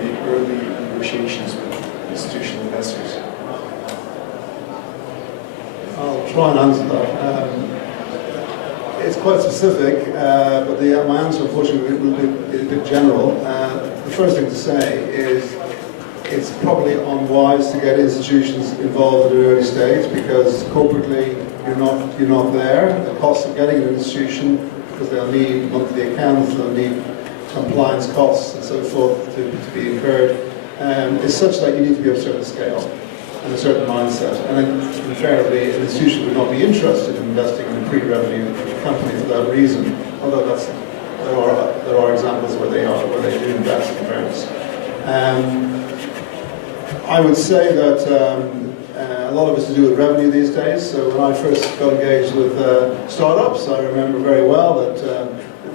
the early negotiations with institutional investors? I'll try and answer that. It's quite specific, but my answer unfortunately will be a bit general. The first thing to say is it's probably unwise to get institutions involved at an early stage because corporately you're not there. The cost of getting an institution, because they'll need monthly accounts, they'll need compliance costs and so forth to be incurred, is such that you need to be of a certain scale and a certain mindset. And then, invariably, an institution would not be interested in investing in a pre-revenue company for that reason, although there are examples where they do invest in fairness. I would say that a lot of it's to do with revenue these days. So when I first got engaged with startups, I remember very well that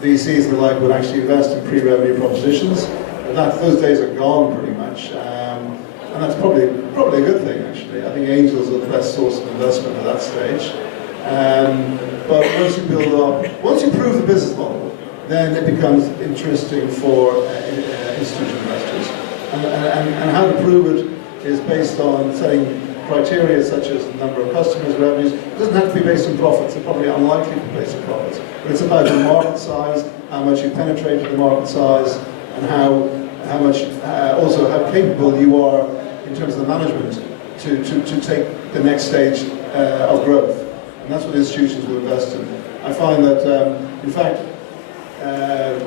VCs and the like would actually invest in pre-revenue propositions. Those days are gone pretty much, and that's probably a good thing actually. I think angels are the best source of investment at that stage. But once you build up, once you prove the business model, then it becomes interesting for institutional investors. And how to prove it is based on setting criteria such as the number of customers, revenues. It doesn't have to be based on profits. It's probably unlikely to be based on profits. But it's about the market size, how much you penetrated the market size, and how much also how capable you are in terms of the management to take the next stage of growth. And that's what institutions will invest in. I find that, in fact,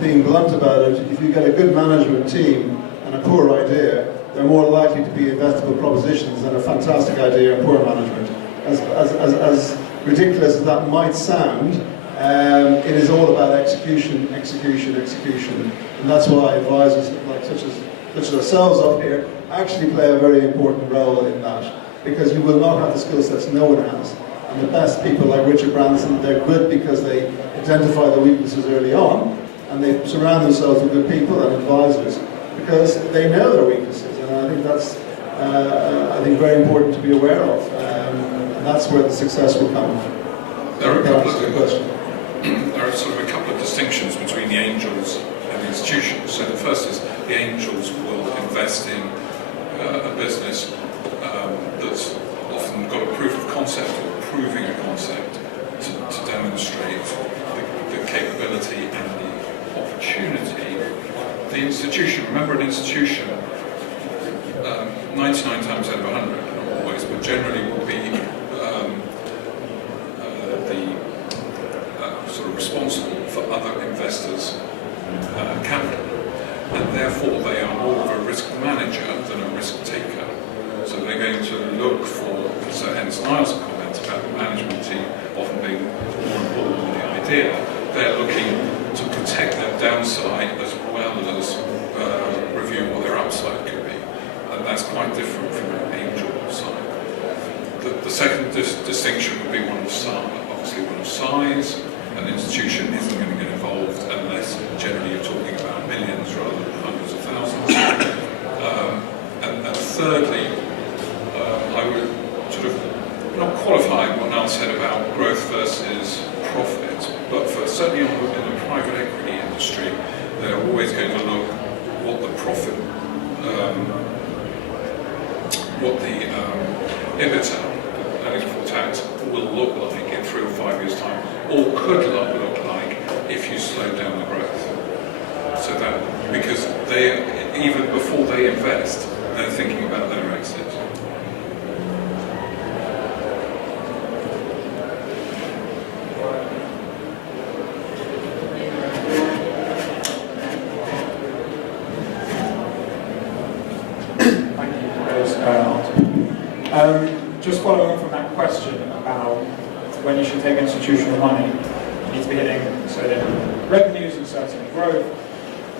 being blunt about it, if you get a good management team and a poor idea, they're more likely to be investable propositions than a fantastic idea and poor management. As ridiculous as that might sound, it is all about execution. And that's why advisors such as such as ourselves up here, actually play a very important role in that, because you will not have the skill sets no one has. And the best people like Richard Branson, they're good because they identify the weaknesses early on, and they surround themselves with good people and advisors because they know their weaknesses. And I think that's very important to be aware of. And that's where the success will come. There are sort of a couple of distinctions between the angels and the institutions. So the first is the angels will invest in a business that's often got a proof of concept or proving a concept to demonstrate the capability and the opportunity. The institution, remember an institution, 99 times out of 100, not always, but generally will be sort of responsible for other investors' capital, and therefore they are more of a risk manager than a risk taker. So they're going to look for, so hence Niall's comment about the management team often being more important than the idea. They're looking to protect their downside as well as review what their upside could be, and that's quite different from an angel side. The second distinction would be one of size. Obviously, one of size. An institution isn't going to get involved unless generally you're talking about millions rather than hundreds of thousands. And thirdly, I would sort of not qualify what Niall said about growth versus profit, but for certainly in the private equity industry, they're always going to look what the profit, what the EBITDA, earnings before tax, will look like in 3 or 5 years' time, or could look like if you slow down the growth. So that, because they, even before they invest, they're thinking about their exit. Just following on from that question about when you should take institutional money, you need to be hitting certain revenues and certain growth.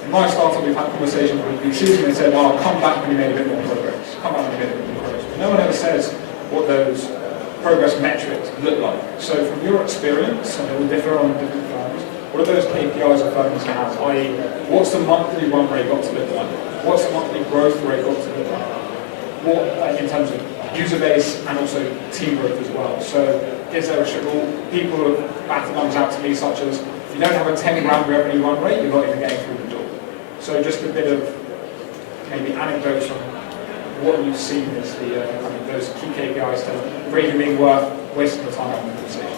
In my startup, we've had conversations with VCs and they said, oh, come back when you made a bit more progress. Come back when you made a bit more progress. But no one ever says what those progress metrics look like. So from your experience, and it will differ on different firms, what are those KPIs of firms have? I.e., what's the monthly run rate got to look like? What's the monthly growth rate got to look like? What, in terms of user base and also team growth as well. So is there a struggle? People have batted numbers out to me such as, if you don't have a 10 grand revenue run rate, you're not even getting through the door. So just a bit of maybe anecdotes on what you've seen as the those key KPIs to really being worth wasting the time on the conversation.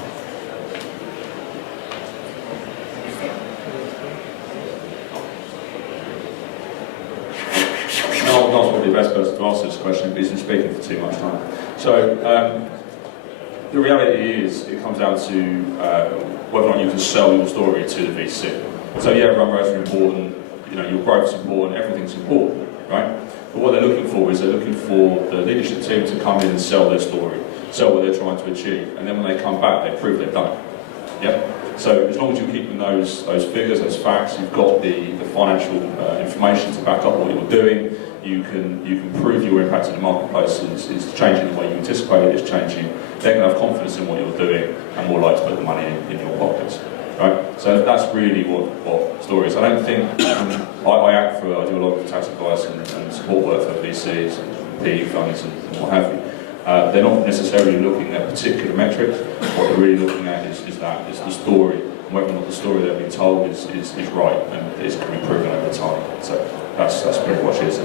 I'm not probably the best person to answer this question because he's been speaking for too much time. So the reality is it comes down to whether or not you can sell your story to the VC. So yeah, run rates are important, you know, your growth is important, everything's important, right? But what they're looking for is they're looking for the leadership team to come in and sell their story, sell what they're trying to achieve, and then when they come back, they prove they've done it. Yeah. So as long as you're keeping those figures, those facts, you've got the financial information to back up what you're doing. You can prove your impact in the marketplace is changing the way you anticipate it, it's changing. They're going to have confidence in what you're doing and more likely to put the money in your pockets, right? So that's really what story is. I don't think I do a lot of tax advice and support work for VCs and PE funds and what have you. They're not necessarily looking at particular metrics. What they're really looking at is the story, and whether or not the story they're being told is right and is can be proven over time. So that's pretty much it.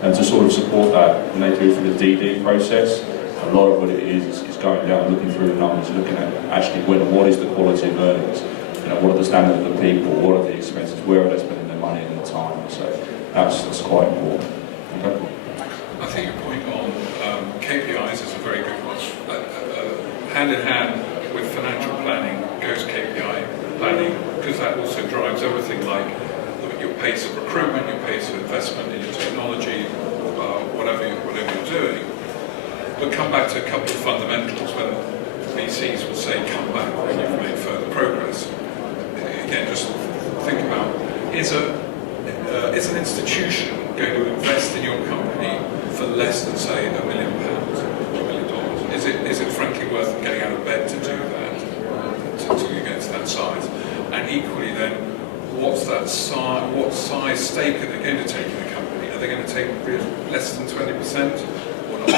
And to sort of support that, when they do through the DD process, a lot of what it is going down and looking through the numbers, looking at actually what is the quality of earnings, you know, what are the standards of the people, what are the expenses, where are they spending their money and their time. So that's quite important. Okay. I think your point on KPIs is a very good one. Hand in hand with financial planning goes KPI planning, because that also drives everything like your pace of recruitment, your pace of investment in your technology, whatever you're doing. But come back to a couple of fundamentals when VCs will say, come back when you've made further progress. Again, just think about, is an institution going to invest in your company for less than, say, £1 million or $1 million? Is it frankly worth getting out of bed to do that until you get to that size? And equally then, what size stake are they going to take in the company? Are they going to take less than 20% or not?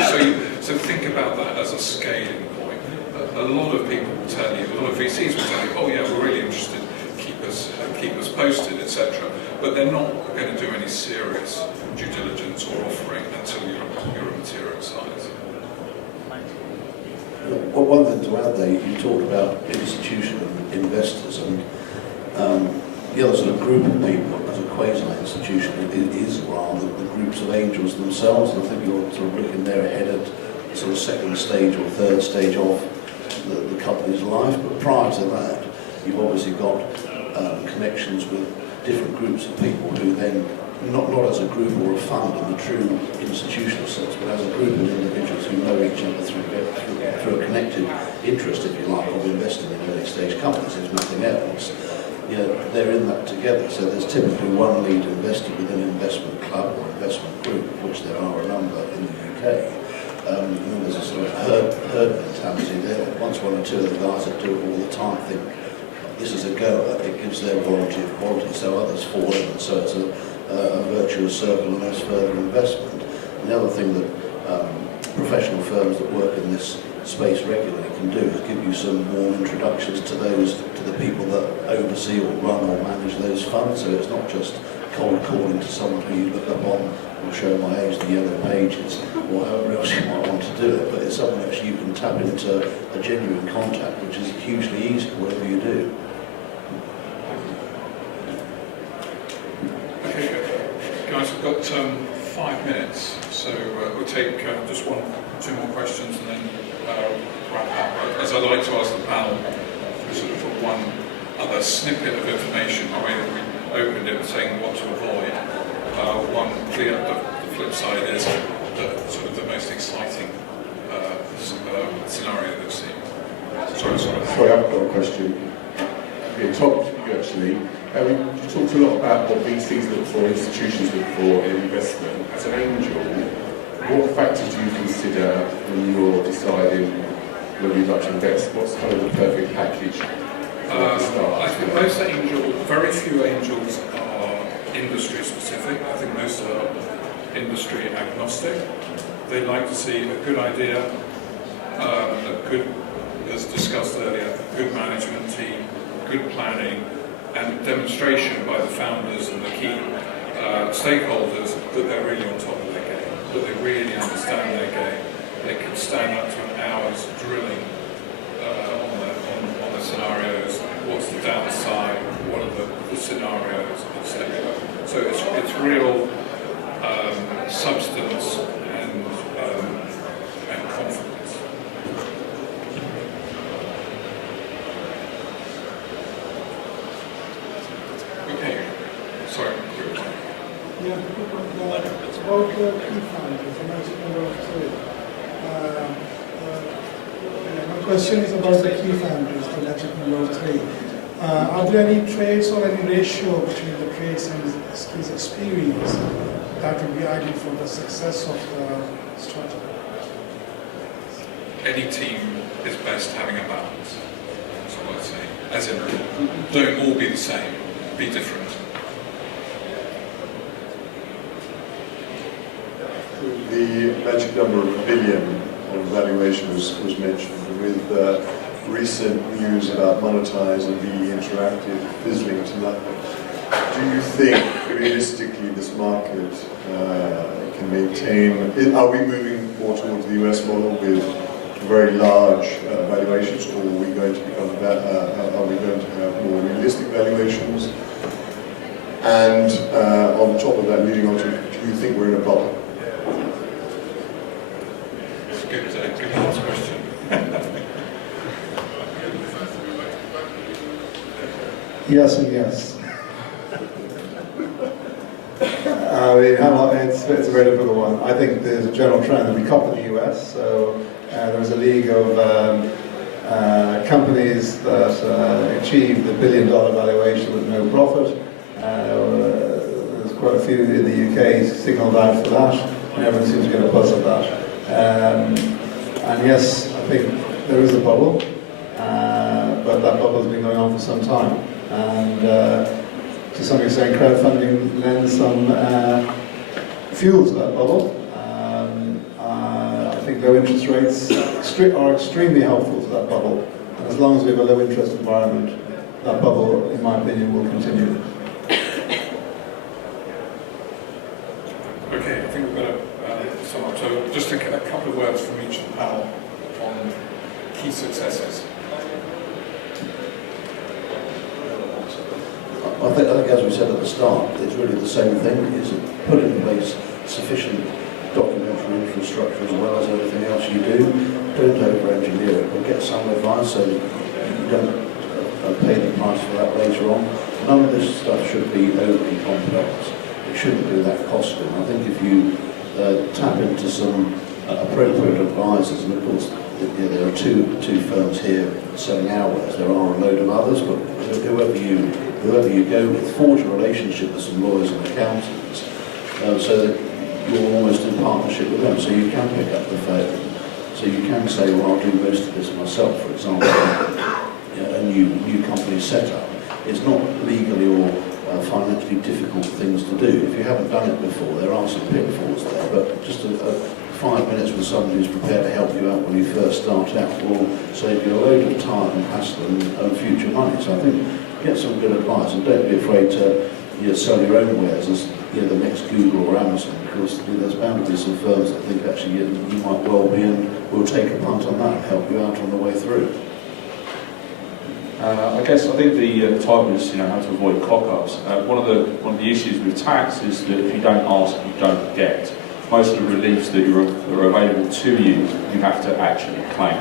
So think about that as a scaling point. A lot of people will tell you, a lot of VCs will tell you, oh yeah, we're really interested, keep us posted, etc. But they're not going to do any serious due diligence or offering until you're a material size. Well, one thing to add there, you talked about institutional investors, and the other sort of group of people as a quasi-institution is rather the groups of angels themselves. And I think you're sort of looking there ahead at the sort of second stage or third stage of the company's life. But prior to that, you've obviously got connections with different groups of people who then, not as a group or a fund in the true institutional sense, but as a group of individuals who know each other through a connected interest, if you like, of investing in early stage companies, if nothing else. They're in that together. So there's typically one lead investor within an investment club or investment group, of which there are a number in the UK. And there's a sort of herd mentality there. Once one or two of the guys that do it all the time think this is a goer, it gives their warranty of quality, so others fall in, and so it's a virtuous circle and there's further investment. And the other thing that professional firms that work in this space regularly can do is give you some warm introductions to the people that oversee or run or manage those funds. So it's not just cold calling to someone who you look up on, will show my age, the yellow pages, or however else you might want to do it, but it's something that you can tap into a genuine contact, which is hugely easy, whatever you do. Okay, guys, we've got 5 minutes, so we'll take just 2 more questions and then wrap up. As I like to ask the panel, we sort of put one other snippet of information. I mean, we opened it saying what to avoid. The flip side is the most exciting scenario they've seen. Sorry, I've got a question. Yeah, Tom, you actually. You talked a lot about what VCs look for, institutions look for in investment. As an angel, what factors do you consider when you're deciding whether you'd like to invest? What's kind of the perfect package at the start? I think very few angels are industry specific. I think most are industry agnostic. They like to see a good idea, a good, as discussed earlier, good management team, good planning, and demonstration by the founders and the key stakeholders that they're really on top of their game, that they really understand their game. They can stand up to an hour's drilling on the scenarios, what's the downside, what are the scenarios, etc. So it's real substance and confidence. Okay, sorry. Yeah, it's about key founders, the magic number of 3. My question is about the key founders, the magic number of 3. Are there any traits or any ratio between the traits and his experience that would be ideal for the success of the strategy? Any team is best having a balance. That's all I'd say. As in, don't all be the same, be different. The magic number of $1 billion of valuation was mentioned. With recent news about Monetize and BE Interactive fizzling to nothing, do you think realistically this market can maintain? Are we moving more towards the US model with very large valuations, or are we going to become are we going to have more realistic valuations? And on top of that, leading on to, do you think we're in a bubble? It's a good last question. Yes and yes. It's a very difficult one. I think there's a general trend that we copy the US. So there's a league of companies that achieve the $1 billion valuation with no profit. There's quite a few in the UK signalled out for that, and everyone seems to get a buzz of that. And yes, I think there is a bubble, but that bubble has been going on for some time. And to some extent, crowdfunding lends some fuel to that bubble. I think low interest rates are extremely helpful to that bubble. And as long as we have a low interest environment, that bubble, in my opinion, will continue. Okay, I think we've got to sum up. So just a couple of words from each of the panel on key successes. I think as we said at the start, it's really the same thing, is put in place sufficient documentary infrastructure as well as everything else you do. Don't over-engineer it, but get some advice so you don't pay the price for that later on. None of this stuff should be overly complex. It shouldn't be that costly. I think if you tap into some appropriate advisors, and of course there are two firms here selling ourwares, there are a load of others, but whoever you go with, forge a relationship with some lawyers and accountants so that you're almost in partnership with them, so you can pick up the phone. So you can say, well, I'll do most of this myself, for example. A new company set up. It's not legally or financially difficult things to do. If you haven't done it before, there are some pitfalls there, but just 5 minutes with somebody who's prepared to help you out when you first start out will save you a load of time and hassle and future money. So I think get some good advice and don't be afraid to sell your own wares as the next Google or Amazon, because there's bound to be some firms that think actually you might well be and will take a punt on that and help you out on the way through. I think the type is how to avoid cock-ups. One of the issues with tax is that if you don't ask, you don't get. Most of the reliefs that are available to you, you have to actually claim.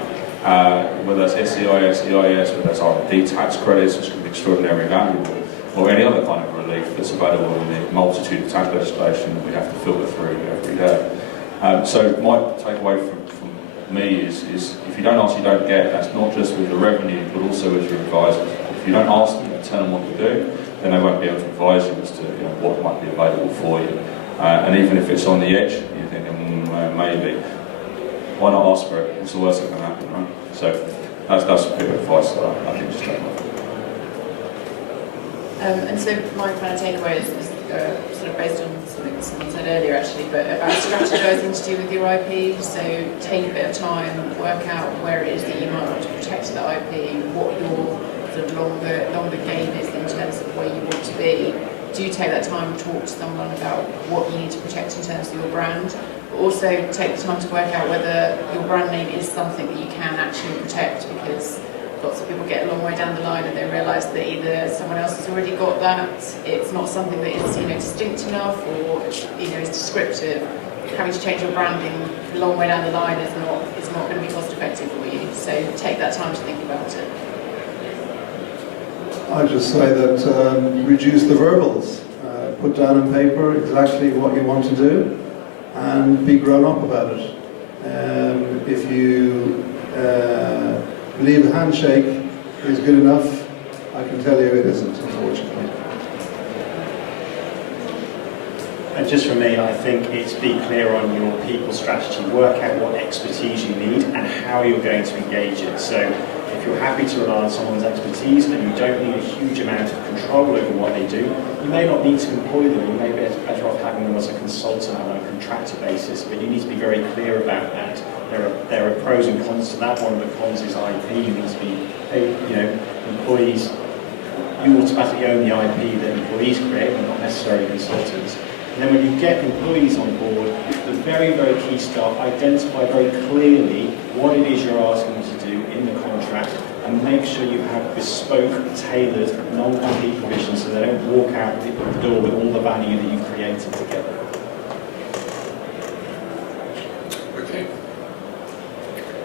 Whether that's SEIS, EIS, whether that's R&D tax credits, which can be extraordinarily valuable, or any other kind of relief that's available in the multitude of tax legislation that we have to filter through every day. So my takeaway from me is if you don't ask, you don't get. That's not just with the revenue, but also with your advisors. If you don't ask them and tell them what to do, then they won't be able to advise you as to what might be available for you. And even if it's on the edge, you're thinking, maybe. Why not ask for it? It's the worst that can happen, right? So that's a bit of advice that I think just take off. And so my kind of takeaway is sort of based on something someone said earlier actually, but about strategising to do with your IP. So take a bit of time, work out where it is that you might want to protect that IP, what your sort of longer game is in terms of where you want to be. Do take that time to talk to someone about what you need to protect in terms of your brand. But also take the time to work out whether your brand name is something that you can actually protect, because lots of people get a long way down the line and they realise that either someone else has already got that, it's not something that is distinct enough, or is descriptive. Having to change your branding a long way down the line is not going to be cost effective for you. So take that time to think about it. I just say that reduce the verbals. Put down on paper exactly what you want to do and be grown up about it. If you believe a handshake is good enough, I can tell you it isn't, unfortunately. And just for me, I think it's be clear on your people strategy, work out what expertise you need and how you're going to engage it. So if you're happy to rely on someone's expertise and you don't need a huge amount of control over what they do, you may not need to employ them. You may be better off having them as a consultant on a contractor basis, but you need to be very clear about that. There are pros and cons to that. One of the cons is IP. You need to be, employees, you automatically own the IP that employees create and not necessarily consultants. And then when you get employees on board, the very, very key stuff, identify very clearly what it is you're asking them to do in the contract, and make sure you have bespoke, tailored, non-compete provisions so they don't walk out the door with all the value that you've created together. Okay.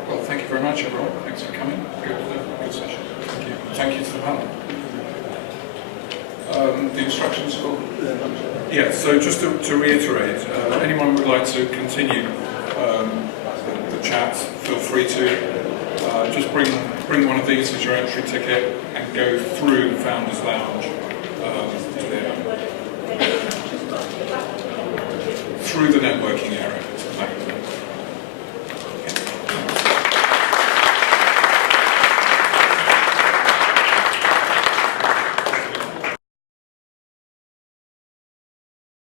Well, thank you very much, everyone. Thanks for coming. Good session. Thank you. Thank you to the panel. The instructions for... Yeah, so just to reiterate, anyone would like to continue the chat, feel free to. Just bring one of these as your entry ticket and go through the Founders Lounge to there. through the networking area.